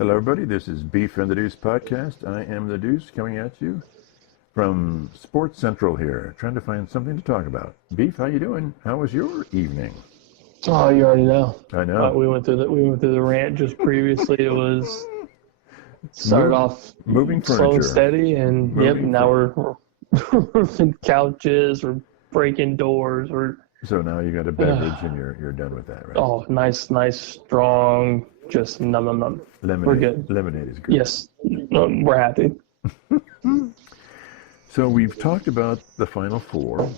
Hello, everybody. This is Beef and the Deuce podcast. I am the Deuce coming at you from Sports Central here, trying to find something to talk about. Beef, how you doing? How was your evening? Oh, you already know. I know. We went through the rant just previously. It was started off moving slow furniture. and steady, and now we're moving couches, we're breaking doors, So now you got a beverage and you're done with that, right? Oh, nice, strong, just nom. Lemonade. We're good. Lemonade is good. Yes, we're happy. So we've talked about the Final Four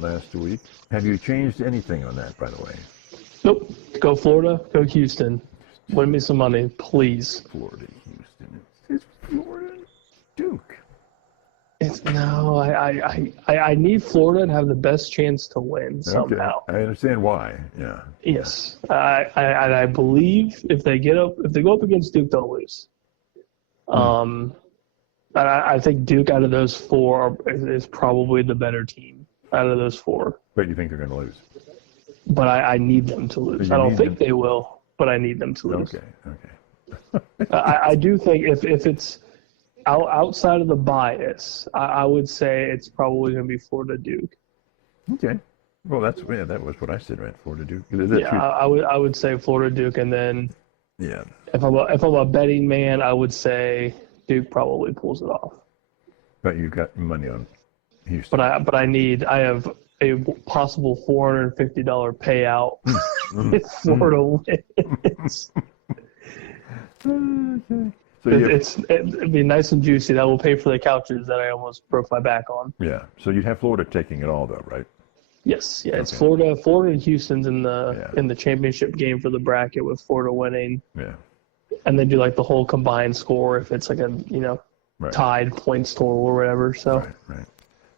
last week. Have you changed anything on that, by the way? Nope. Go Florida. Go Houston. Win me some money, please. Florida, Houston. It's Florida, Duke. I need Florida to have the best chance to win somehow. Okay. I understand why. Yeah. Yes, I believe if they go up against Duke, they'll lose. I think Duke out of those four is probably the better team out of those four. But you think they're going to lose? But I need them to lose. I don't think they will, but I need them to lose. Okay. I do think if it's outside of the bias, I would say it's probably going to be Florida Duke. Okay. Well, that was what I said, right? Florida Duke. I would say Florida Duke, and then if I'm a betting man, I would say Duke probably pulls it off. But you got money on Houston. But I have a possible $450 payout if Florida wins. Okay. So it'd be nice and juicy. That will pay for the couches that I almost broke my back on. Yeah. So you'd have Florida taking it all, though, right? Yes. Yeah. It's Florida. Florida and Houston's in the championship game for the bracket with Florida winning. Yeah. And then do like the whole combined score if it's like a tied points total or whatever. So right.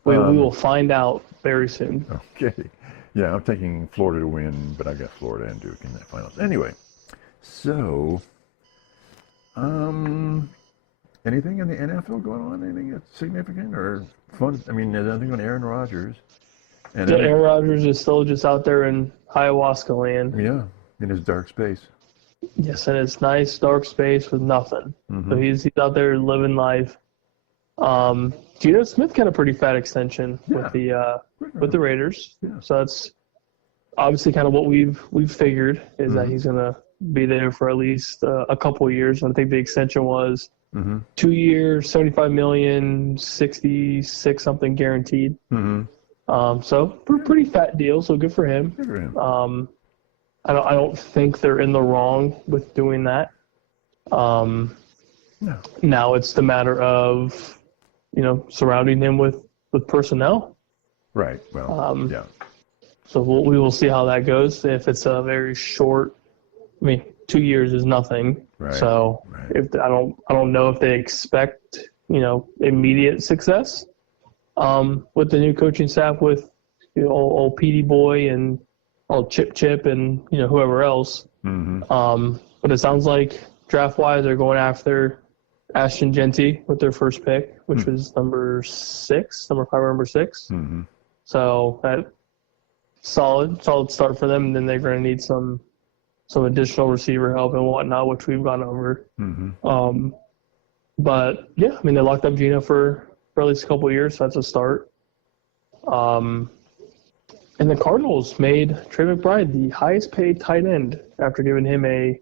We will find out very soon. Okay. Yeah, I'm taking Florida to win, but I got Florida and Duke in that finals. Anyway, so. Anything in the NFL going on? Anything that's significant or fun? I mean, there's nothing on Aaron Rodgers. And Aaron Rodgers is still just out there in ayahuasca land. Yeah, in his dark space. Yes, and it's nice dark space with nothing. Mm-hmm. So he's out there living life. Geno Smith got a pretty fat extension with the Raiders. Yeah. So that's obviously kind of what we've figured is that he's gonna be there for at least a couple of years. I think the extension was 2 years, $75 million, 66 something guaranteed. So pretty fat deal. So good for him. Good for him. I don't think they're in the wrong with doing that. No. Now it's the matter of surrounding him with personnel. Right. Well. Yeah. So we will see how that goes. If it's a very short. 2 years is nothing. Right. So if I don't know if they expect immediate success with the new coaching staff with old Petey Boy and old Chip and whoever else. But it sounds like draft wise they're going after Ashton Genty with their first pick, which was number 5 or number 6. So that solid start for them. And then they're going to need some additional receiver help and whatnot, which we've gone over. But yeah, they locked up Geno for at least a couple of years, so that's a start. And the Cardinals made Trey McBride the highest paid tight end after giving him a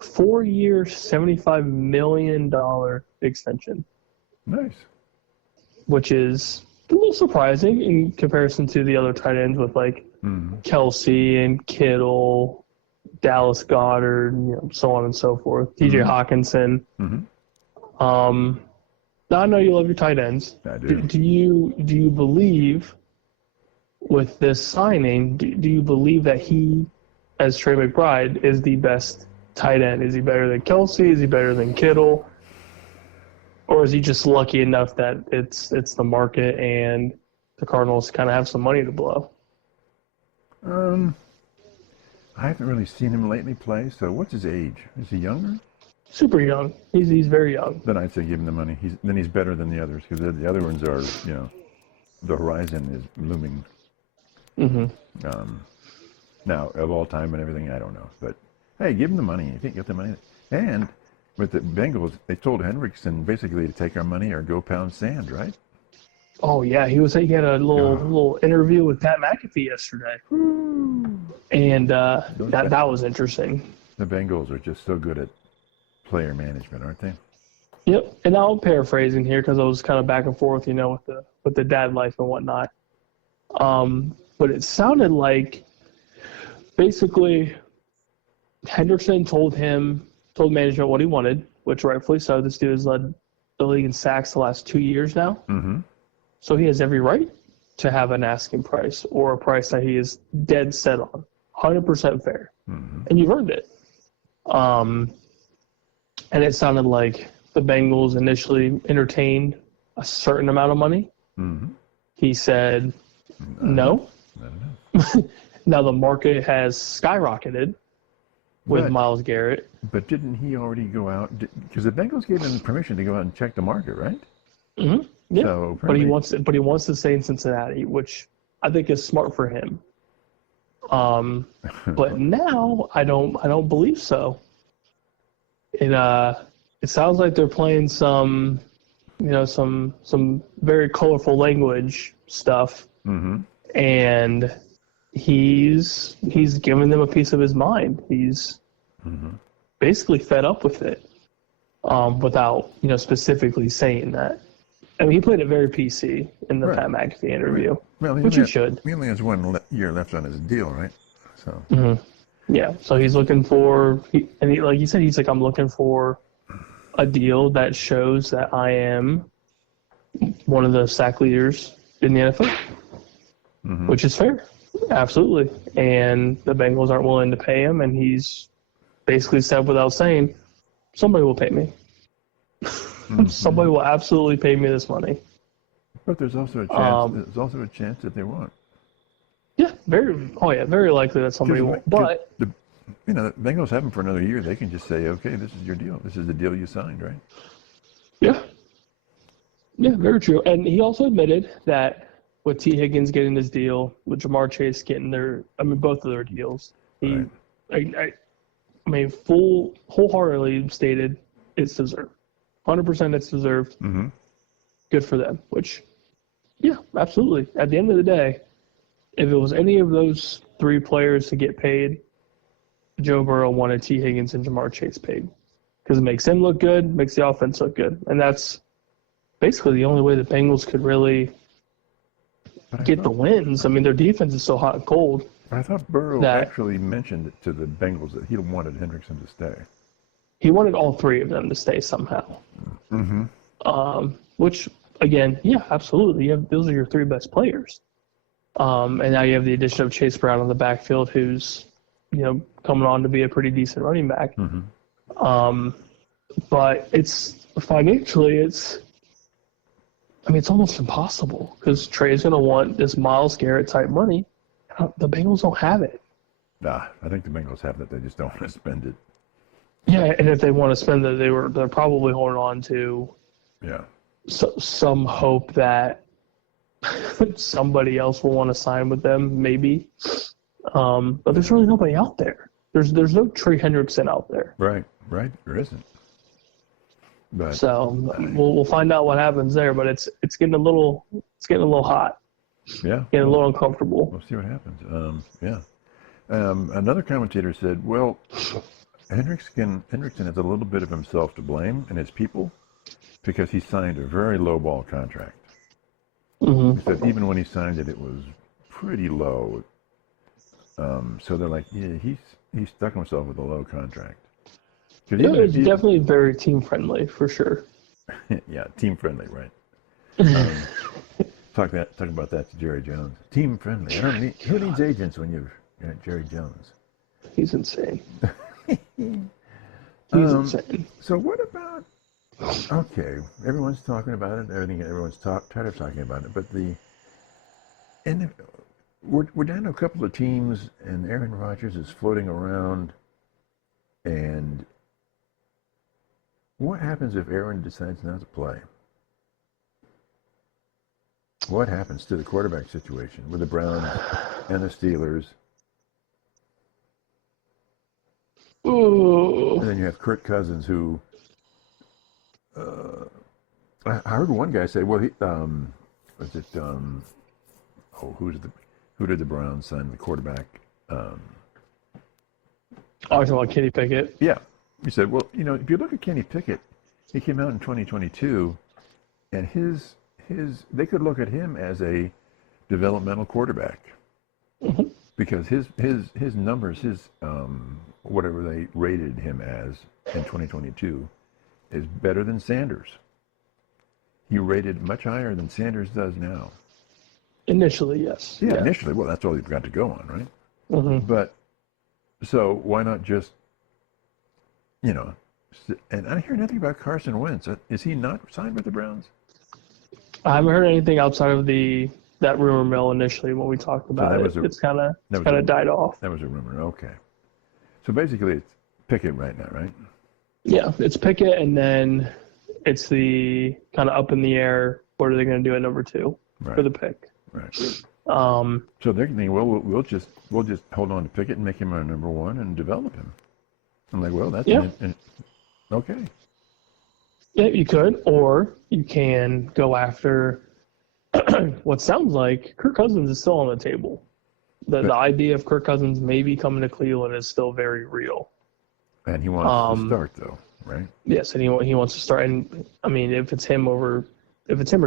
4-year, $75 million extension. Nice. Which is a little surprising in comparison to the other tight ends with Kelsey and Kittle, Dallas Goedert, so on and so forth. TJ Hawkinson. Now I know you love your tight ends. I do. Do you believe with this signing? Do you believe that he, as Trey McBride, is the best tight end? Is he better than Kelsey? Is he better than Kittle? Or is he just lucky enough that it's the market and the Cardinals kind of have some money to blow? I haven't really seen him lately play, so what's his age? Is he younger? Super young. He's very young. Then I'd say give him the money. He's better than the others because the other ones are, the horizon is looming. Now, of all time and everything, I don't know. But, hey, give him the money. You think you get the money. And with the Bengals, they told Hendrickson basically to take our money or go pound sand, right? Oh yeah, he had a little interview with Pat McAfee yesterday, and that was interesting. The Bengals are just so good at player management, aren't they? Yep, and now I'm paraphrasing here because I was kind of back and forth, with the dad life and whatnot. But it sounded like basically Hendrickson told management what he wanted, which rightfully so. This dude has led the league in sacks the last 2 years now. Mm-hmm. So he has every right to have an asking price or a price that he is dead set on. 100% fair. Mm-hmm. And you've earned it. And it sounded like the Bengals initially entertained a certain amount of money. Mm-hmm. He said no. Now the market has skyrocketed with Myles Garrett. But didn't he already go out? Because the Bengals gave him permission to go out and check the market, right? Mm-hmm. Yeah. So but he wants to stay in Cincinnati, which I think is smart for him. But now I don't believe so. It sounds like they're playing some very colorful language stuff, mm-hmm. and he's giving them a piece of his mind. He's basically fed up with it, without specifically saying that. I mean, he played it very PC in the Pat McAfee interview, which he should. He only has 1 year left on his deal, right? So. Mm-hmm. Yeah, so he's looking for, like you said, he's like, I'm looking for a deal that shows that I am one of the sack leaders in the NFL, which is fair, absolutely. And the Bengals aren't willing to pay him, and he's basically said without saying, somebody will pay me. Somebody will absolutely pay me this money. But there's also a chance. There's also a chance that they won't. Yeah, very likely that somebody won't. But the Bengals have him for another year. They can just say, "Okay, this is your deal. This is the deal you signed, right?" Yeah, very true. And he also admitted that with T. Higgins getting his deal, with Jamar Chase getting both of their deals, wholeheartedly stated it's deserved. 100% it's deserved. Mm-hmm. Good for them, which, yeah, absolutely. At the end of the day, if it was any of those 3 players to get paid, Joe Burrow wanted T. Higgins and Jamar Chase paid because it makes him look good, makes the offense look good. And that's basically the only way the Bengals could really get the wins. I mean, their defense is so hot and cold. I thought Burrow actually mentioned it to the Bengals that he wanted Hendrickson to stay. He wanted all 3 of them to stay somehow. Mm-hmm. Which, again, yeah, absolutely. Those are your 3 best players. And now you have the addition of Chase Brown on the backfield, who's, coming on to be a pretty decent running back. Mm-hmm. But it's financially, it's almost impossible because Trey's going to want this Myles Garrett type money. The Bengals don't have it. Nah, I think the Bengals have that. They just don't want to spend it. Yeah, and if they want to spend it, they're probably holding on to some hope that somebody else will want to sign with them, maybe. But there's really nobody out there. There's no Trey Hendrickson out there. Right. There isn't. But so we'll find out what happens there. But it's getting a little hot. Yeah. Getting a little uncomfortable. We'll see what happens. Another commentator said, well, Hendrickson has a little bit of himself to blame and his people because he signed a very low ball contract. Mm-hmm. He said even when he signed it, it was pretty low. So they're like, yeah, he stuck himself with a low contract. Yeah, it's definitely very team friendly for sure. Yeah, team friendly, right? Talk about that to Jerry Jones. Team friendly. Who needs agents when you're Jerry Jones? He's insane. He's insane. So what about? Okay, everyone's talking about it. Everyone's tired of talking about it. But we're down to a couple of teams, and Aaron Rodgers is floating around. And what happens if Aaron decides not to play? What happens to the quarterback situation with the Browns and the Steelers? Ooh. And then you have Kirk Cousins, who I heard one guy say, well, he, was it, who did the Browns sign the quarterback? Talking about Kenny Pickett. Yeah. He said, well, if you look at Kenny Pickett, he came out in 2022, and they could look at him as a developmental quarterback. Mm-hmm. Because his numbers, whatever they rated him as in 2022, is better than Sanders. He rated much higher than Sanders does now. Initially, yes. Yeah, initially. Well, that's all you've got to go on, right? Mm-hmm. But, so why not just, and I hear nothing about Carson Wentz. Is he not signed with the Browns? I haven't heard anything outside of that rumor mill initially when we talked about it. It's kind of died off. That was a rumor. Okay. So basically, it's Pickett right now, right? Yeah, it's Pickett, and then it's the kind of up in the air. What are they going to do at number 2 for the pick? Right. So they're thinking, well, we'll just hold on to Pickett and make him our number 1 and develop him. I'm like, well, that's okay. Yeah, you could, or you can go after what sounds like Kirk Cousins is still on the table. The idea of Kirk Cousins maybe coming to Cleveland is still very real. And he wants to start, though, right? Yes, and he wants to start. And I mean, if it's him or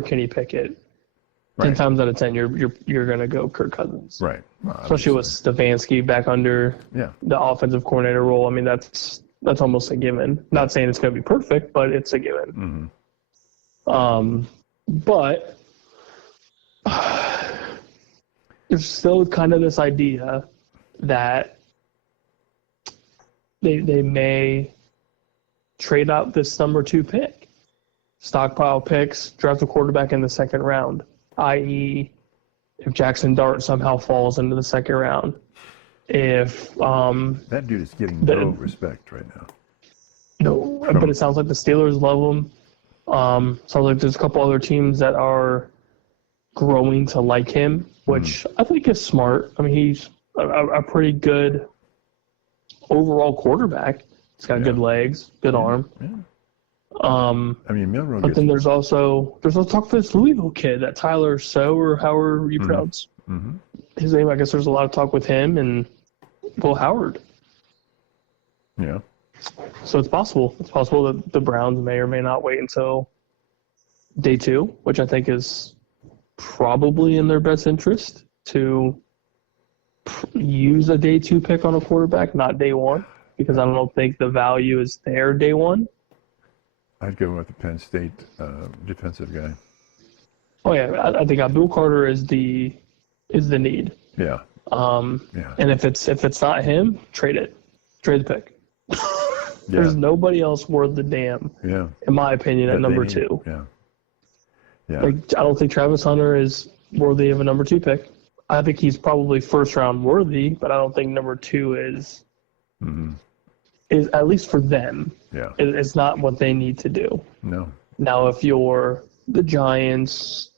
Kenny Pickett, 10 times out of 10, you're gonna go Kirk Cousins, right? Well, especially with Stefanski back under the offensive coordinator role. I mean, that's almost a given. Not saying it's gonna be perfect, but it's a given. Mm-hmm. But there's still kind of this idea that they may trade out this number 2 pick, stockpile picks, draft a quarterback in the second round, i.e. if Jackson Dart somehow falls into the second round. If that dude is getting no respect right now. No, but it sounds like the Steelers love him. Sounds like there's a couple other teams that are growing to like him, which I think is smart. I mean, he's a pretty good overall quarterback. He's got good legs, good arm. Yeah. I mean, Milroe. But then there's also talk for this Louisville kid, that Tyler So, or however you pronounce his name. I guess there's a lot of talk with him and Will Howard. Yeah. So it's possible. It's possible that the Browns may or may not wait until day 2, which I think is probably in their best interest to use a day 2 pick on a quarterback, not day 1, because I don't think the value is there day 1. I'd go with the Penn State defensive guy. Oh yeah, I think Abdul Carter is the need. Yeah. And if it's not him, trade it. Trade the pick. There's nobody else worth the damn. Yeah. In my opinion, at number 2. Yeah. Yeah. Like, I don't think Travis Hunter is worthy of a number 2 pick. I think he's probably first round worthy, but I don't think number 2 is at least for them. Yeah. It's not what they need to do. No. Now, if you're the Giants,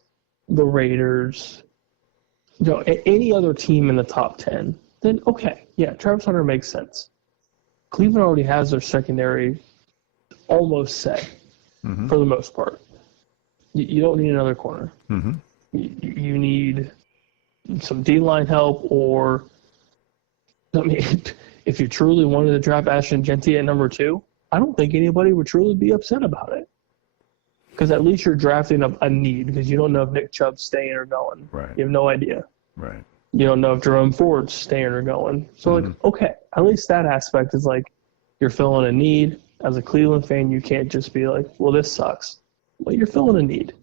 the Raiders, any other team in the top 10, then okay, yeah, Travis Hunter makes sense. Cleveland already has their secondary almost set for the most part. You don't need another corner. You need some D-line help, or I mean, if you truly wanted to draft Ashton Genty at number 2, I don't think anybody would truly be upset about it. Because at least you're drafting a need, because you don't know if Nick Chubb's staying or going. Right. You have no idea. Right. You don't know if Jerome Ford's staying or going. So, okay, at least that aspect is like you're filling a need. As a Cleveland fan, you can't just be like, well, this sucks. Well, you're filling a need.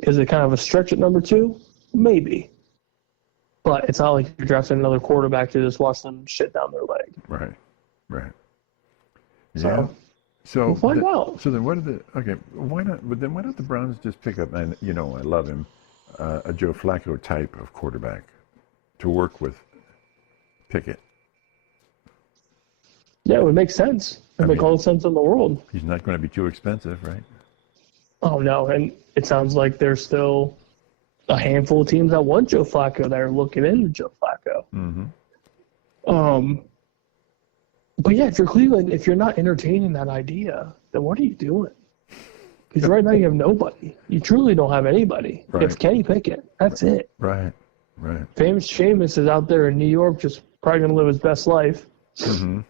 Is it kind of a stretch at number 2? Maybe. But it's not like you're drafting another quarterback to just watch them shit down their leg. Right. Right. Yeah. So we'll find out. So then why not? But then why don't the Browns just pick up, and I love him, a Joe Flacco type of quarterback to work with Pickett? Yeah, it would make sense. It would make all the sense in the world. He's not going to be too expensive, right? Oh, no, and it sounds like there's still a handful of teams that want Joe Flacco that are looking into Joe Flacco. But yeah, if you're Cleveland, if you're not entertaining that idea, then what are you doing? Because right now you have nobody. You truly don't have anybody. Right. If Kenny Pickett, that's it. Right. Famous Seamus is out there in New York just probably going to live his best life. Mm-hmm.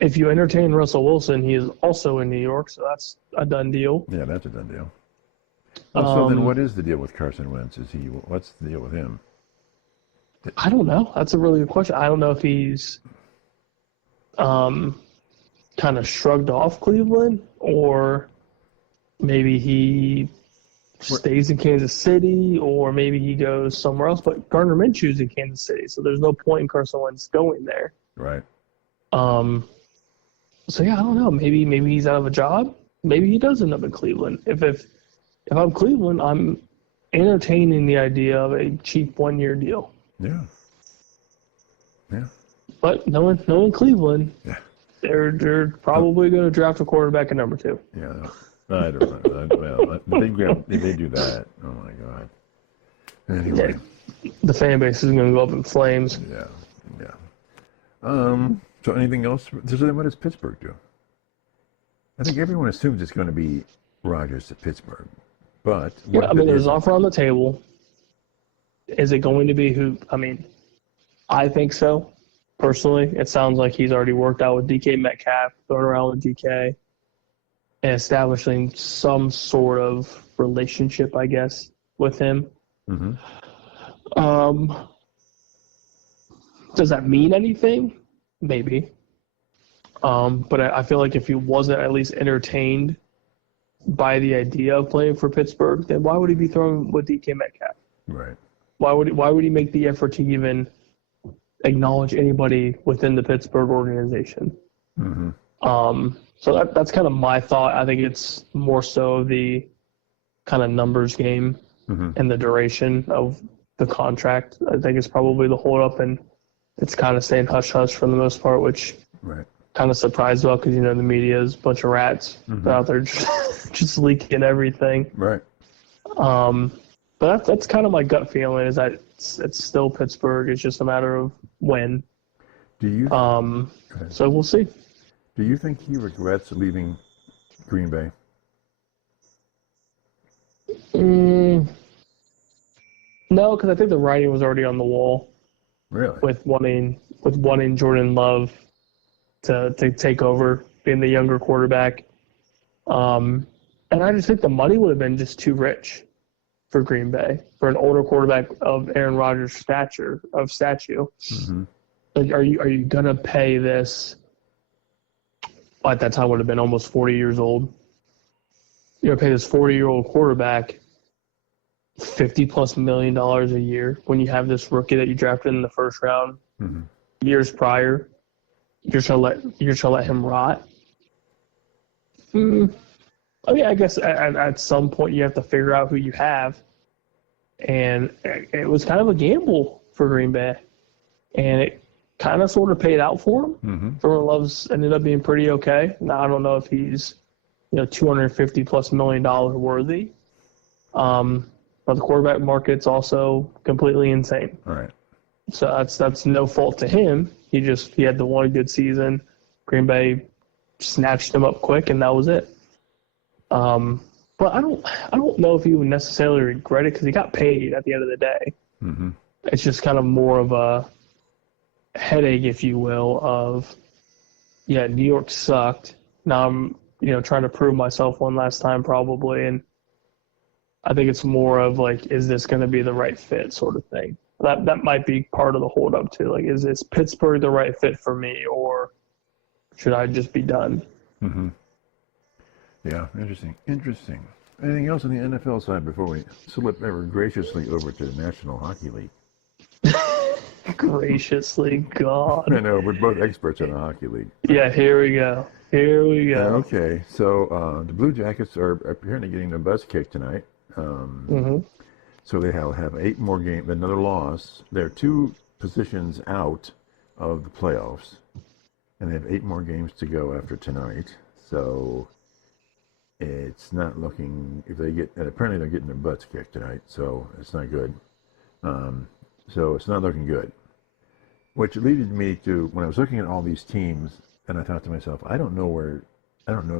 If you entertain Russell Wilson, he is also in New York, so that's a done deal. Yeah, that's a done deal. Well, so then what is the deal with Carson Wentz? What's the deal with him? I don't know. That's a really good question. I don't know if he's kind of shrugged off Cleveland, or maybe he stays in Kansas City, or maybe he goes somewhere else. But Gardner Minshew's in Kansas City, so there's no point in Carson Wentz going there. Right. So yeah, I don't know. Maybe he's out of a job. Maybe he does end up in Cleveland. If I'm Cleveland, I'm entertaining the idea of a cheap 1-year deal. Yeah. But knowing Cleveland, yeah, they're probably going to draft a quarterback at number 2. Yeah. I don't know. Well, they do that. Oh my God. Anyway. Yeah, the fan base is going to go up in flames. Yeah. So anything else? So what does Pittsburgh do? I think everyone assumes it's going to be Rodgers to Pittsburgh, but there's an offer on the table. Is it going to be who? I mean, I think so. Personally, it sounds like he's already worked out with DK Metcalf, going around with DK, and establishing some sort of relationship, I guess, with him. Mm-hmm. Does that mean anything? Maybe. But I feel like if he wasn't at least entertained by the idea of playing for Pittsburgh, then why would he be throwing with DK Metcalf? Right. Why would he make the effort to even acknowledge anybody within the Pittsburgh organization? Mm-hmm. So that's kind of my thought. I think it's more so the kind of numbers game and the duration of the contract. I think it's probably the holdup, and it's kind of staying hush-hush for the most part, which kind of surprised about because, the media is a bunch of rats. They're out there just leaking everything. Right. But that's kind of my gut feeling, is that it's still Pittsburgh. It's just a matter of when. Do you? So we'll see. Do you think he regrets leaving Green Bay? No, because I think the writing was already on the wall. Really? With wanting Jordan Love to take over, being the younger quarterback. And I just think the money would have been just too rich for Green Bay, for an older quarterback of Aaron Rodgers' stature. Mm-hmm. Like, are you gonna pay this? At that time would have been almost 40 years old. You're gonna pay this 40-year-old quarterback $50+ million a year when you have this rookie that you drafted in the first round years prior. You're trying to let him rot. I mean, I guess at some point you have to figure out who you have, and it was kind of a gamble for Green Bay, and it kind of sort of paid out for him. Jordan Love's ended up being pretty okay. Now I don't know if he's $250+ million worthy, but the quarterback market's also completely insane. All right. So that's no fault to him. He had the one good season. Green Bay snatched him up quick, and that was it. But I don't know if he would necessarily regret it because he got paid at the end of the day. It's just kind of more of a headache, if you will, of New York sucked. Now I'm trying to prove myself one last time probably, and I think it's more of like, is this going to be the right fit sort of thing. That might be part of the holdup too. Like, is Pittsburgh the right fit for me, or should I just be done? Yeah, interesting. Anything else on the NFL side before we slip ever graciously over to the National Hockey League? Graciously, God. I know, we're both experts in the Hockey League. Yeah, here we go. Okay, so the Blue Jackets are apparently getting their butts kicked tonight. So they have 8 more games, another loss. They're 2 positions out of the playoffs, and they have 8 more games to go after tonight. So it's not looking, and apparently they're getting their butts kicked tonight, so it's not good. So it's not looking good. Which leaded me to, when I was looking at all these teams, and I thought to myself, I don't know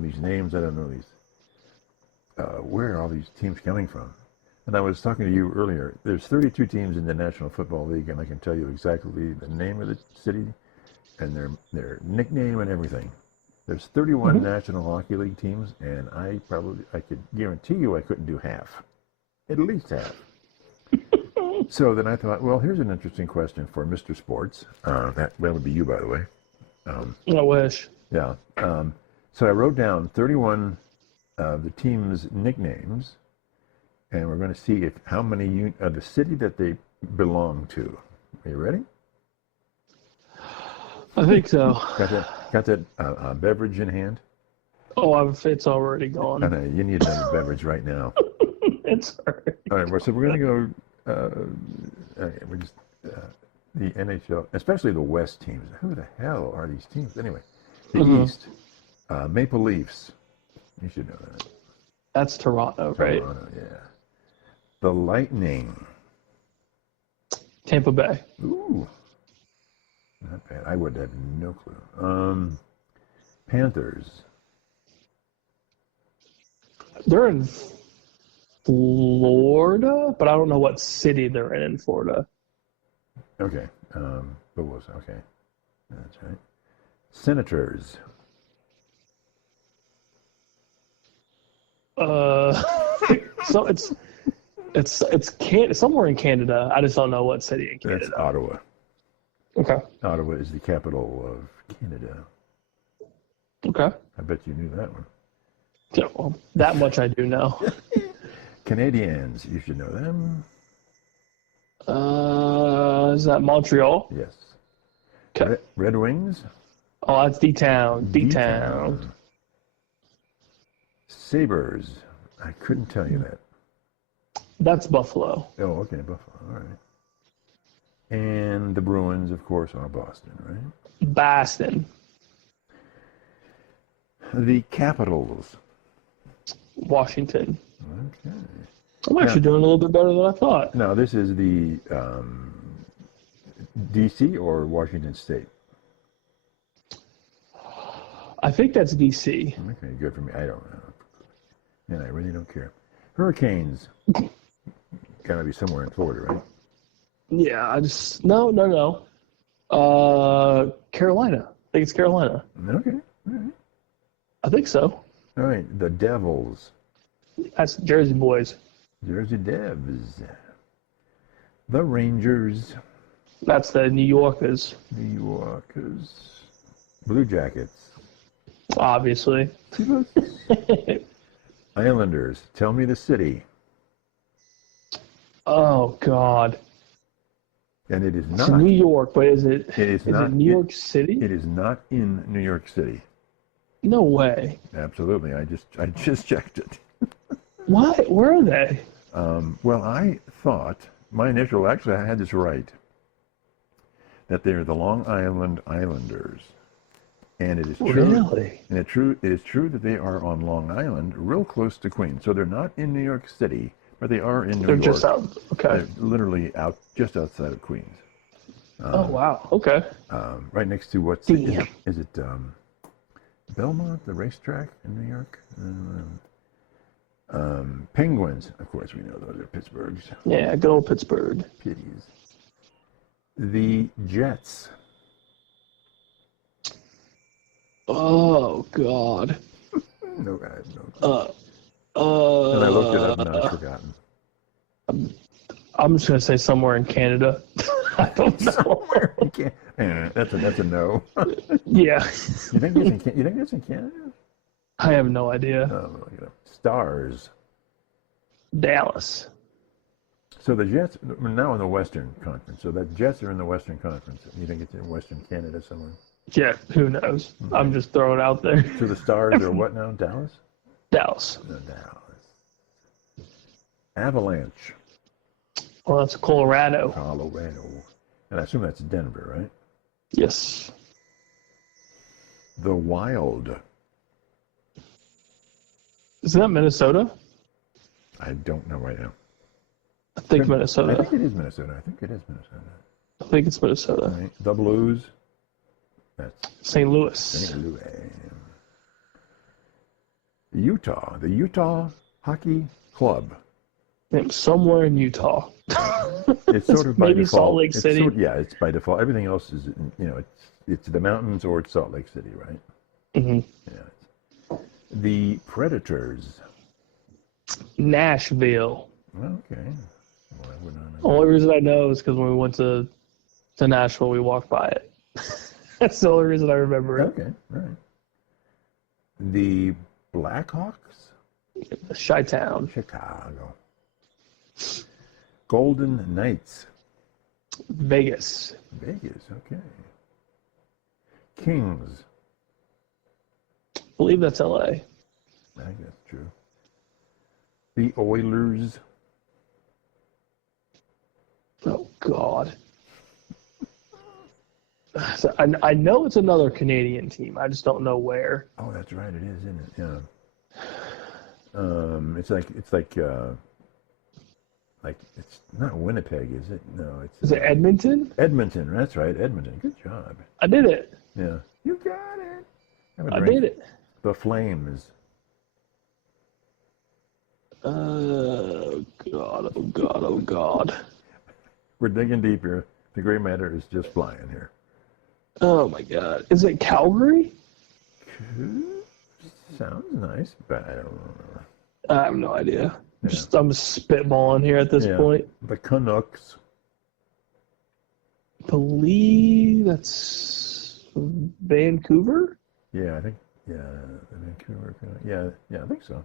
these names, I don't know these. where are all these teams coming from? And I was talking to you earlier. There's 32 teams in the National Football League, and I can tell you exactly the name of the city and their nickname and everything. There's 31 National Hockey League teams, and I could guarantee you I couldn't do half. At least half. So then I thought, well, here's an interesting question for Mr. Sports. That would be you, by the way. I wish. Yeah. So I wrote down 31 of the team's nicknames, and we're going to see how many the city that they belong to. Are you ready? I think so. Got that beverage in hand? Oh, it's already gone. I know, you need another beverage right now. It's already All right, so we're going to go. The NHL, especially the West teams. Who the hell are these teams anyway? The East, Maple Leafs. You should know that. That's Toronto, right? Toronto, yeah. The Lightning. Tampa Bay. Ooh, not bad. I would have no clue. Panthers. They're in Florida, but I don't know what city they're in Florida. Okay. But was okay. That's right. Senators. So it's somewhere in Canada. I just don't know what city in Canada. That's Ottawa. Okay. Ottawa is the capital of Canada. Okay. I bet you knew that one. Yeah, well, that much I do know. Canadians, you should know them. Is that Montreal? Yes. Okay. Red Wings. Oh, that's D-Town. D-Town. Sabres. I couldn't tell you that. That's Buffalo. Oh, okay, Buffalo. All right. And the Bruins, of course, are Boston, right? Boston. The Capitals. Washington. Okay. I'm actually doing a little bit better than I thought. Now, this is the D.C. or Washington State? I think that's D.C. Okay, good for me. I don't know. And I really don't care. Hurricanes. Gotta be somewhere in Florida, right? Yeah, no. Carolina. I think it's Carolina. Okay. All right. I think so. All right. The Devils. That's Jersey boys. Jersey Devs. The Rangers. That's the New Yorkers. New Yorkers. Blue Jackets. Obviously. Islanders. Tell me the city. Oh, God. And it is It's not. New York, but is it not it New York City? It is not in New York City. No way. Absolutely. I just checked it. Why? Where are they? Well, I thought, actually I had this right, that they're the Long Island Islanders. And it is true. Really? And it is true that they are on Long Island, real close to Queens. So they're not in New York City, but they are in New York. They're just out. Okay. They're literally just outside of Queens. Oh, wow. Okay. Right next to what's it? Is it Belmont, the racetrack in New York? Penguins, of course, we know those are Pittsburgh's. Yeah, good old Pittsburgh. Pitties. The Jets. Oh, God. No, I have no clue. And I looked it up and I've forgotten. I'm just going to say somewhere in Canada. I don't know. Somewhere in Canada. That's a no. Yeah. You think it's in Canada? I have no idea. Oh, Stars. Dallas. So the Jets, we're now in the Western Conference. So the Jets are in the Western Conference. You think it's in Western Canada somewhere? Yeah, who knows? Okay. I'm just throwing it out there. So the Stars are what now? Dallas? Dallas. No, Dallas. Avalanche. Well, that's Colorado. And I assume that's Denver, right? Yes. The Wild. Isn't that Minnesota? I don't know right now. I think Minnesota. I think it is Minnesota. I think it's Minnesota. Right. The Blues. That's St. Louis. St. Louis. Utah. The Utah Hockey club. Somewhere in Utah. It's sort of by maybe default. Salt Lake City. It's by default. Everything else is, it's the mountains or it's Salt Lake City, right? Mm-hmm. Yeah. The Predators. Nashville. Okay. Well, I would not know. Only reason I know is because when we went to Nashville, we walked by it. That's the only reason I remember it. Okay, right. The Blackhawks. Chi-Town. Chicago. Golden Knights. Vegas. Vegas, okay. Kings. I believe that's LA. I think that's true. The Oilers. Oh, God. So I know it's another Canadian team. I just don't know where. Oh, that's right. It is, isn't it? Yeah. It's not Winnipeg, is it? No, it's. Is it Edmonton? Edmonton. That's right, Edmonton. Good job. I did it. Yeah, you got it. I did it. The Flames. Oh God! Oh God! Oh God! We're digging deep here. The gray matter is just flying here. Oh my God! Is it Calgary? Sounds nice, but I don't know. I have no idea. Yeah. I'm spitballing here at this point. The Canucks. Believe that's Vancouver. Yeah, I think. Yeah, the Vancouver. Yeah, I think so.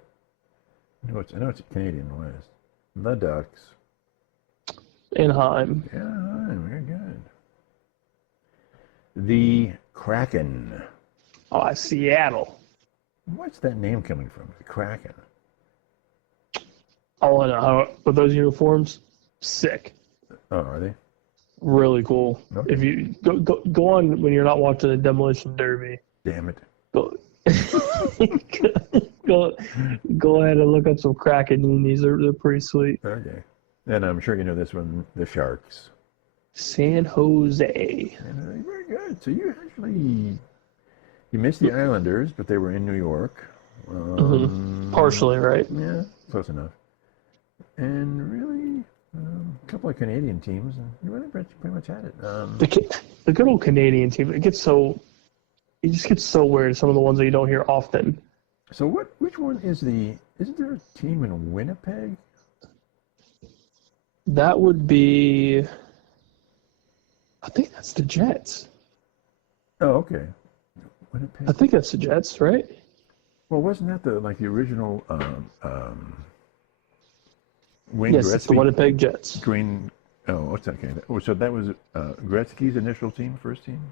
I know it's Canadian West. The Ducks. Anaheim. Yeah, very good. The Kraken. Oh, Seattle. What's that name coming from? The Kraken. Oh, I know. With those uniforms, sick. Oh, are they? Really cool. Okay. If you go on when you're not watching the Demolition Derby. Damn it. Go ahead and look up some Kraken unis. They're pretty sweet. Okay. And I'm sure you know this one, the Sharks. San Jose. Very good. So you missed the Islanders, but they were in New York. Partially, right? Yeah, close enough. And really, a couple of Canadian teams, and you really pretty much had it. The good old Canadian team. It just gets so weird. Some of the ones that you don't hear often. So which one isn't there a team in Winnipeg? That would be, I think that's the Jets. Oh, okay. Winnipeg. I think that's the Jets, right? Well, wasn't that the original Wayne yes, Gretzky? it's the Winnipeg Jets. What's that game? Oh, so that was Gretzky's initial team, first team?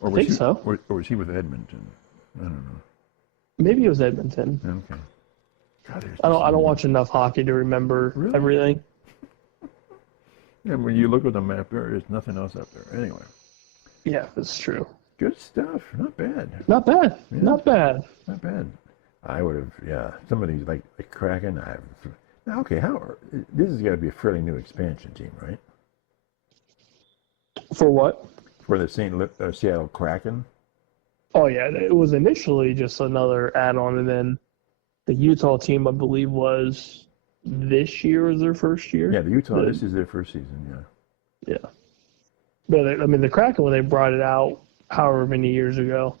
Or I think so. Or was he with Edmonton? I don't know. Maybe it was Edmonton. Okay. God, I don't watch enough hockey to remember everything. Yeah, when you look at the map, there is nothing else up there. Anyway. Yeah, that's true. Good stuff. Not bad. Not bad. Yeah. Not bad. Not bad. I would have, some of these, like Kraken, now, okay, this has got to be a fairly new expansion team, right? For what? For the Seattle Kraken? Oh, yeah. It was initially just another add-on, and then the Utah team, I believe, was this year was their first year. Yeah, the Utah, this is their first season, yeah. Yeah. But, I mean, the Kraken, when they brought it out however many years ago,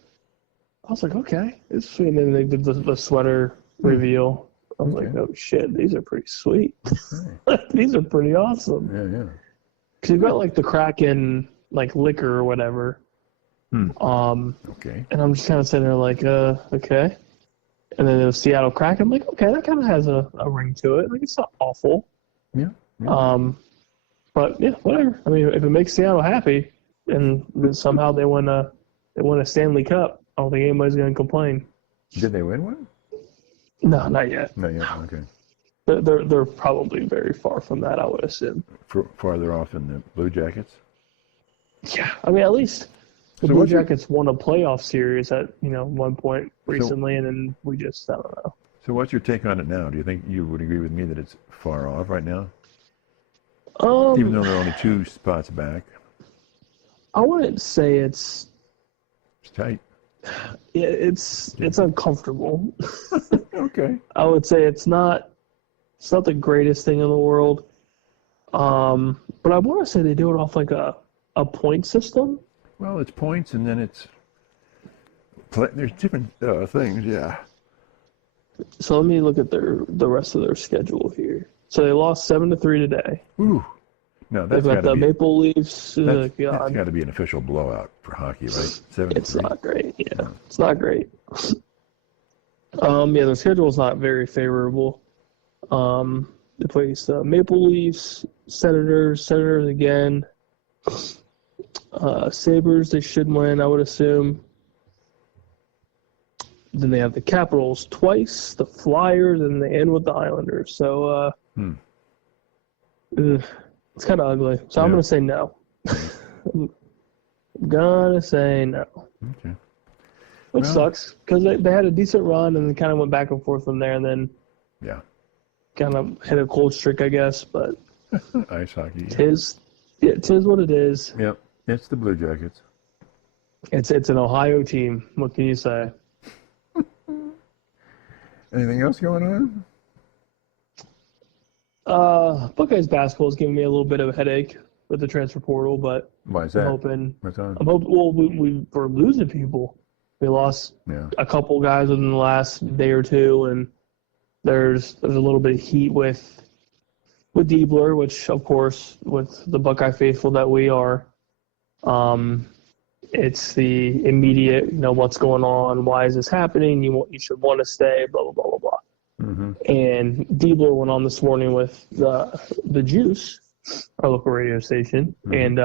I was like, okay. It's sweet. And then they did the sweater reveal. I was like, oh, shit, these are pretty sweet. Okay. These are pretty awesome. Yeah. Because you've got, like, the Kraken, like, liquor or whatever. Okay. And I'm just kind of sitting there like, okay. And then the Seattle Kraken, I'm like, okay, that kind of has a ring to it. Like, it's not awful. Yeah. But, yeah, whatever. I mean, if it makes Seattle happy and somehow they win a Stanley Cup, I don't think anybody's going to complain. Did they win one? No, not yet. Not yet, okay. They're probably very far from that, I would assume. Farther off than the Blue Jackets? Yeah, I mean, at least the Blue Jackets won a playoff series at one point recently, and then we just, I don't know. So what's your take on it now? Do you think you would agree with me that it's far off right now? Even though they're only 2 spots back? I wouldn't say it's tight. It's uncomfortable. Okay. Okay. I would say it's not the greatest thing in the world. But I want to say they do it off like a point system. Well, it's points, and then there's different things. Yeah. So let me look at the rest of their schedule here. So they lost 7-3 today. Ooh. No, They've got the Maple Leafs. That's got to be an official blowout for hockey, right? 7-3. It's not great. Yeah, it's not great. Yeah, the schedule is not very favorable. They place Maple Leafs, Senators again. Sabres, they should win, I would assume. Then they have the Capitals twice, the Flyers, and they end with the Islanders. So it's kind of ugly. So I'm going to say no. I'm going to say no. Okay. Which sucks, because they had a decent run and then kind of went back and forth from there, and then kind of hit a cold streak, I guess. But ice hockey. Tis what it is. Yep, it's the Blue Jackets. It's an Ohio team. What can you say? Anything else going on? Buckeyes basketball is giving me a little bit of a headache with the transfer portal, but why is that? I'm hoping. Well, we're losing people. We lost a couple guys within the last day or two, and there's a little bit of heat with Diebler, which of course with the Buckeye faithful that we are, it's the immediate, what's going on, why is this happening? You should want to stay, blah blah blah blah blah. Mm-hmm. And Diebler went on this morning with the Juice, our local radio station, and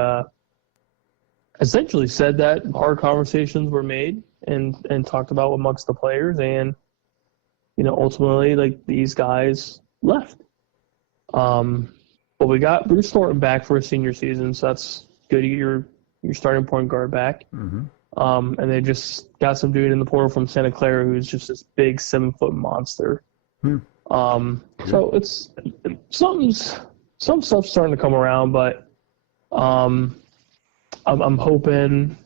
essentially said that hard conversations were made and talked about amongst the players, and ultimately like these guys left. But we got Bruce Thornton back for a senior season, so that's good. Your starting point guard back. Mm-hmm. And they just got some dude in the portal from Santa Clara who's just this big 7-foot monster. So it's some stuff's starting to come around, but I'm hoping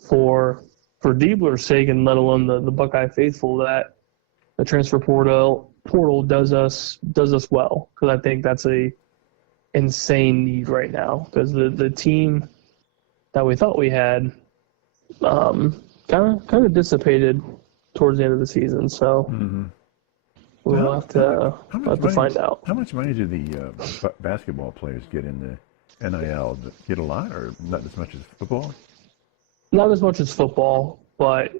for Diebler's sake, and let alone the Buckeye faithful, that the transfer portal does us well, because I think that's a insane need right now, because the team that we thought we had kind of dissipated towards the end of the season. So we'll have to find out. How much money do the basketball players get in the NIL? Get a lot, or not as much as football? Not as much as football, but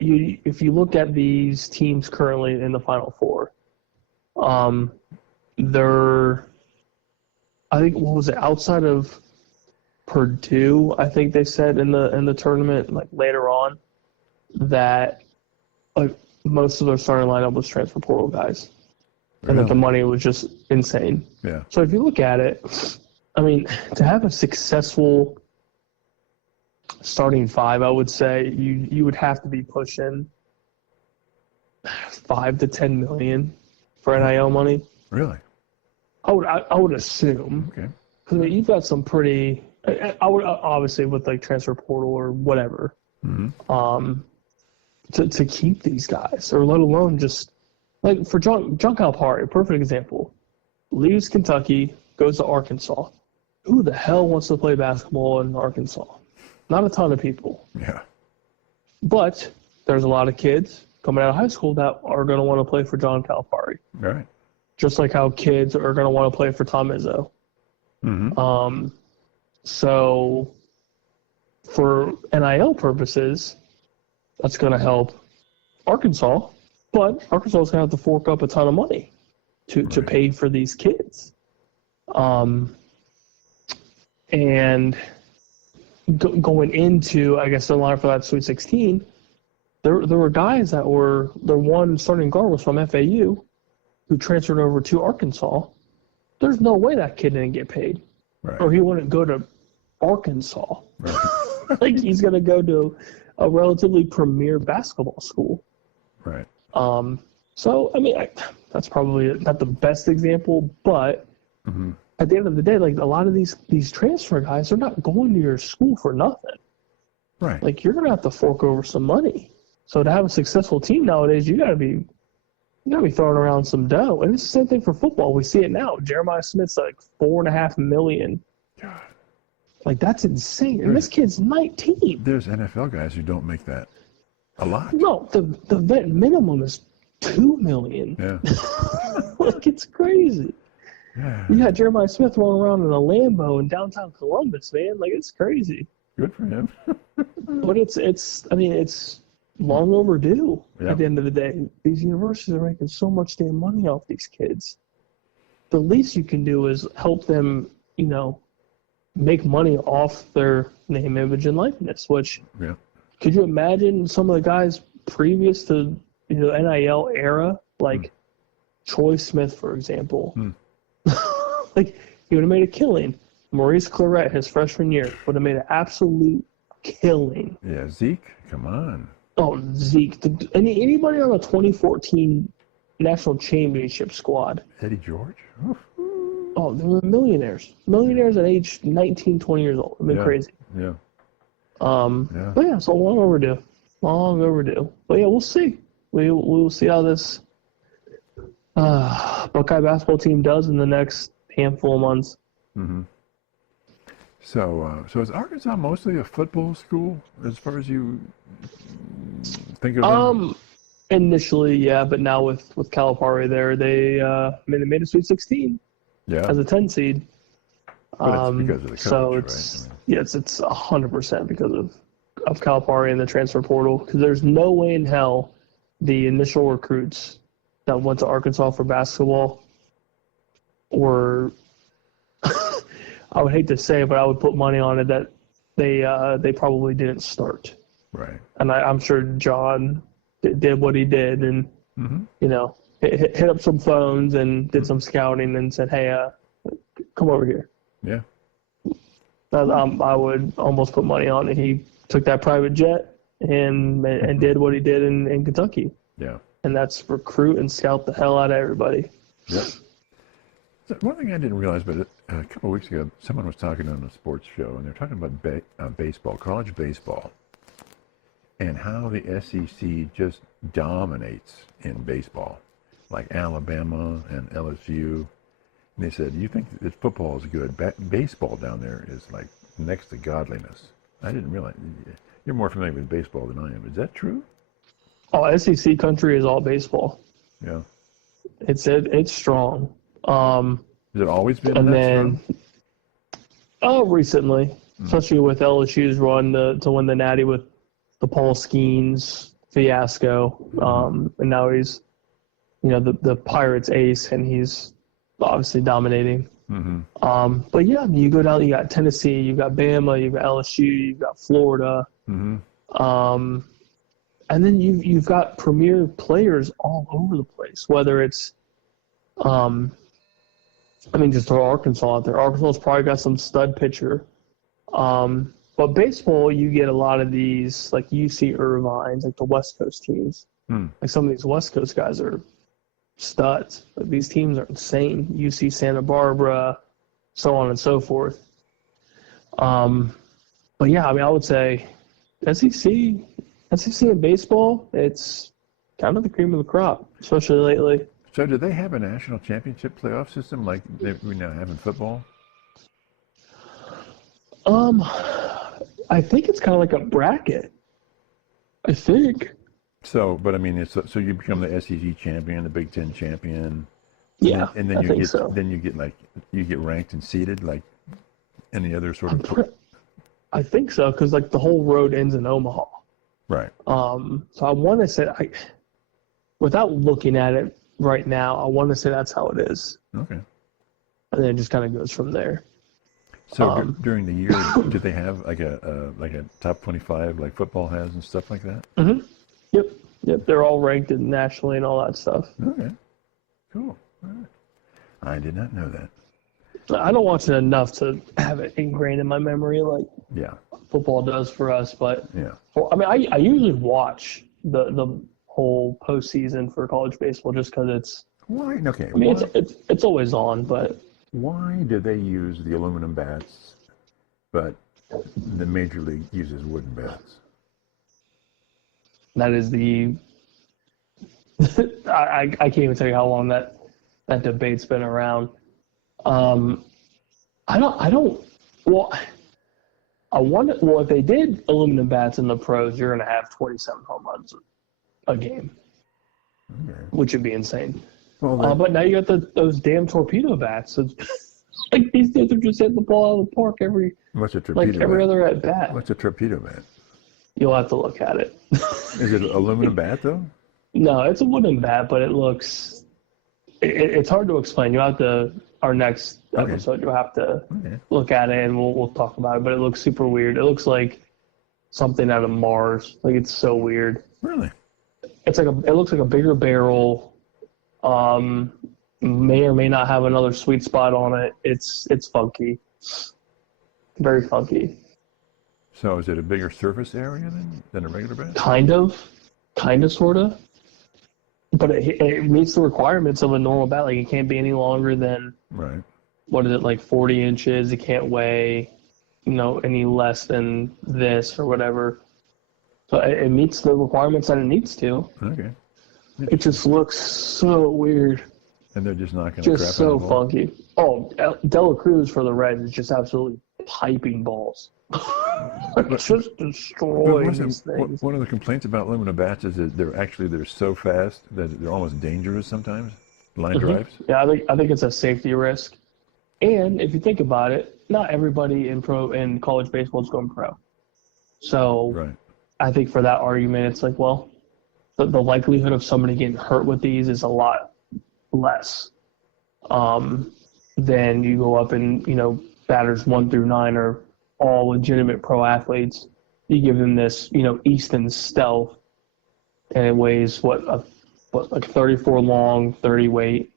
if you look at these teams currently in the Final Four, they're, I think, what was it, outside of Purdue, I think they said in the tournament, like later on, that like most of their starting lineup was transfer portal guys, and that the money was just insane. Yeah. So if you look at it, I mean, to have a successful starting five, I would say you would have to be pushing $5 to $10 million for NIL money. Really? I would assume. Okay. Because you've got some pretty. I would obviously with like transfer portal or whatever, to keep these guys, or let alone just like for John Calipari, a perfect example, leaves Kentucky, goes to Arkansas. Who the hell wants to play basketball in Arkansas? Not a ton of people. Yeah. But there's a lot of kids coming out of high school that are going to want to play for John Calipari. All right. Just like how kids are going to want to play for Tom Izzo. So for NIL purposes, that's going to help Arkansas, but Arkansas is going to have to fork up a ton of money to pay for these kids. And going into, I guess, the line for that Sweet 16, there were guys that were, their one starting guard was from FAU, who transferred over to Arkansas. There's no way that kid didn't get paid. Right. Or he wouldn't go to Arkansas. Right. Like, he's going to go to a relatively premier basketball school. Right. So, I mean, that's probably not the best example, but at the end of the day, like, a lot of these transfer guys, they're not going to your school for nothing. Right. Like, you're going to have to fork over some money. So to have a successful team nowadays, you got to be You gotta be throwing around some dough. And it's the same thing for football. We see it now. Jeremiah Smith's like $4.5 million. God. Like, that's insane. And this kid's 19. There's NFL guys who don't make that a lot. No, the vet minimum is $2 million. Yeah. Like, it's crazy. Yeah. You got Jeremiah Smith rolling around in a Lambo in downtown Columbus, man. Like, it's crazy. Good for him. But it's long overdue at the end of the day. These universities are making so much damn money off these kids. The least you can do is help them, make money off their name, image, and likeness, which could you imagine some of the guys previous to the NIL era, like Troy Smith, for example. Like, he would have made a killing. Maurice Claret, his freshman year, would have made an absolute killing. Yeah, Zeke, come on. Oh, Zeke. Anybody on the 2014 National Championship squad? Eddie George? Oof. Oh, they were millionaires. Millionaires at age 19, 20 years old. I mean, crazy. Yeah. But yeah, so long overdue. Long overdue. But yeah, we'll see. We'll see how this Buckeye basketball team does in the next handful of months. Mm-hmm. So is Arkansas mostly a football school as far as you think of them? Initially, yeah, but now with Calipari there, they made a Sweet 16 as a 10 seed. But it's because of the coach, so it's right? it's 100% because of Calipari and the transfer portal. Because there's no way in hell the initial recruits that went to Arkansas for basketball were I would hate to say it, but I would put money on it that they probably didn't start. Right. And I'm sure John did what he did and, hit up some phones and did some scouting and said, hey, come over here. Yeah. I would almost put money on it. He took that private jet and did what he did in Kentucky. Yeah. And that's recruit and scout the hell out of everybody. Yeah. So one thing I didn't realize, but a couple of weeks ago, someone was talking on a sports show, and they're talking about baseball, college baseball, and how the SEC just dominates in baseball, like Alabama and LSU. And they said, you think that football is good? Baseball down there is like next to godliness. I didn't realize. You're more familiar with baseball than I am. Is that true? Oh, SEC country is all baseball. Yeah. It's strong. Has it always been and that then, strong? Recently, especially with LSU's run to win the Natty with the Paul Skeens fiasco, and now he's, the Pirates ace, and he's obviously dominating. Mm-hmm. But yeah, you go down, you got Tennessee, you got Bama, you got LSU, you got Florida, and then you've got premier players all over the place. Whether it's, just throw Arkansas out there. Arkansas's probably got some stud pitcher. But baseball, you get a lot of these, like UC Irvine's, like the West Coast teams. Like some of these West Coast guys are studs. Like these teams are insane. UC Santa Barbara, so on and so forth. But yeah, I would say SEC in baseball, it's kind of the cream of the crop, especially lately. So do they have a national championship playoff system like we now have in football? I think it's kind of like a bracket. I think. So, but so you become the SEC champion, the Big Ten champion. Yeah, and then I think so. Then you get ranked and seeded like any other sort of. I think so, because like the whole road ends in Omaha. Right. So I want to say, without looking at it right now, I want to say that's how it is. Okay. And then it just kind of goes from there. So during the year, do they have like a top 25 like football has and stuff like that? Mm-hmm. Yep. They're all ranked nationally and all that stuff. Okay. Cool. All right. I did not know that. I don't watch it enough to have it ingrained in my memory like football does for us. But I usually watch the whole postseason for college baseball just because it's. Why? Okay. It's always on, but. Why do they use the aluminum bats, but the major league uses wooden bats? That is the I can't even tell you how long that debate's been around. I don't. Well, I wonder. Well, if they did aluminum bats in the pros, you're gonna have 27 home runs a game, which would be insane. Well, but now you got those damn torpedo bats. So like these dudes are just hitting the ball out of the park every other at bat. What's a torpedo bat? You'll have to look at it. Is it an aluminum bat though? No, it's a wooden bat, but it looks. It's hard to explain. You have to. Our next episode, you'll have to look at it, and we'll talk about it. But it looks super weird. It looks like something out of Mars. Like, it's so weird. Really? It looks like a bigger barrel. May or may not have another sweet spot on it. It's funky. Very funky. So is it a bigger surface area than a regular bat? Kind of, sort of. But it meets the requirements of a normal bat. Like, it can't be any longer than, what is it, like 40 inches. It can't weigh, any less than this or whatever. So it meets the requirements that it needs to. Okay. It just looks so weird. And they're just not going to crap Just so funky. Oh, Dela Cruz for the Reds is just absolutely piping balls. Just destroying these things. One of the complaints about aluminum bats is that they're so fast that they're almost dangerous sometimes. Line drives. Yeah, I think it's a safety risk. And if you think about it, not everybody in college baseball is going pro. So I think for that argument, it's like, well, the likelihood of somebody getting hurt with these is a lot less than you go up and, batters 1 through 9 are all legitimate pro athletes. You give them this, Easton Stealth, and it weighs like 34 long, 30 weight,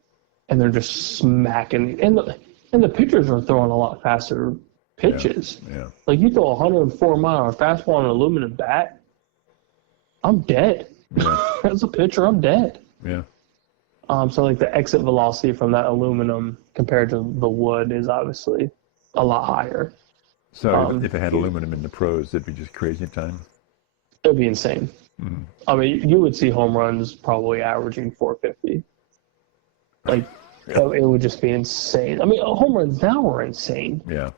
and they're just smacking. And the pitchers are throwing a lot faster pitches. Yeah. Like, you throw a 104-mile fastball on an aluminum bat, I'm dead. Yeah. As a pitcher, I'm dead. Yeah. So like the exit velocity from that aluminum compared to the wood is obviously a lot higher. So if it had aluminum in the pros, it'd be just crazy time? It'd be insane. Mm-hmm. I mean, you would see home runs probably averaging 450. Like, it would just be insane. I mean, home runs now are insane. Yeah.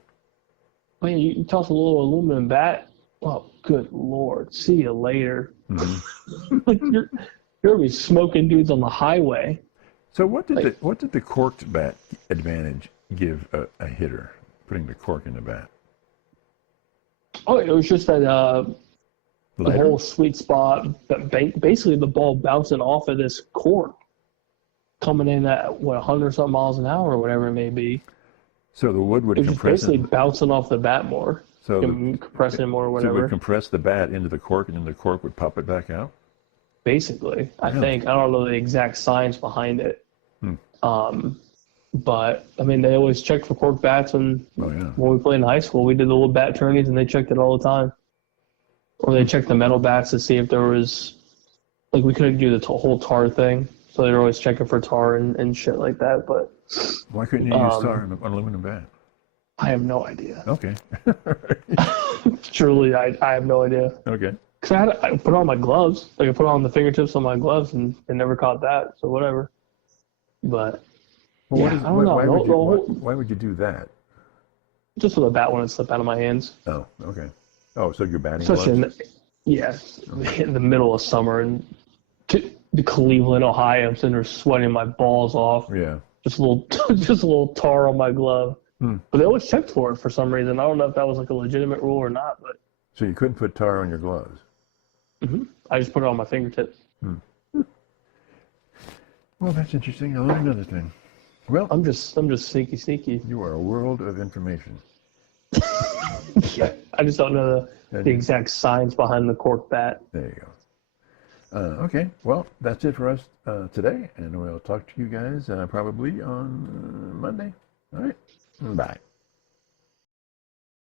I mean, you toss a little aluminum bat, oh, good Lord. See you later. Mm-hmm. Like, you're going to be smoking dudes on the highway. So what did the corked bat advantage give a hitter, putting the cork in the bat? Oh, it was just that the whole sweet spot, basically the ball bouncing off of this cork, coming in at, 100-something miles an hour or whatever it may be. So the wood would compress it. Basically bouncing off the bat more. So compressing it more or whatever. So it would compress the bat into the cork, and then the cork would pop it back out? Basically, I think. I don't know the exact science behind it. But, I mean, they always check for cork bats when we played in high school. We did the little bat tourneys, and they checked it all the time. Or they checked the metal bats to see if there was, like, we couldn't do the whole tar thing. So they were always checking for tar and shit like that. But why couldn't you use tar on an aluminum bat? I have no idea. Okay. Truly, I have no idea. Okay. Because I put on my gloves. Like, I put on the fingertips on my gloves, and it never caught that. So whatever. But, I don't know. Why would you do that? Just with a bat when it slipped out of my hands. Oh, okay. Oh, so you're batting gloves? In the middle of summer, and to Cleveland, Ohio, I'm sitting there sweating my balls off. Yeah. Just a little tar on my glove. But they always checked for it for some reason. I don't know if that was like a legitimate rule or not. But so you couldn't put tar on your gloves? Mm-hmm. I just put it on my fingertips. Well, that's interesting. I learned another thing. Well, I'm just sneaky. You are a world of information. Yeah, I just don't know the exact science behind the cork bat. There you go. Okay, well, that's it for us today, and we'll talk to you guys probably on Monday. All right, bye.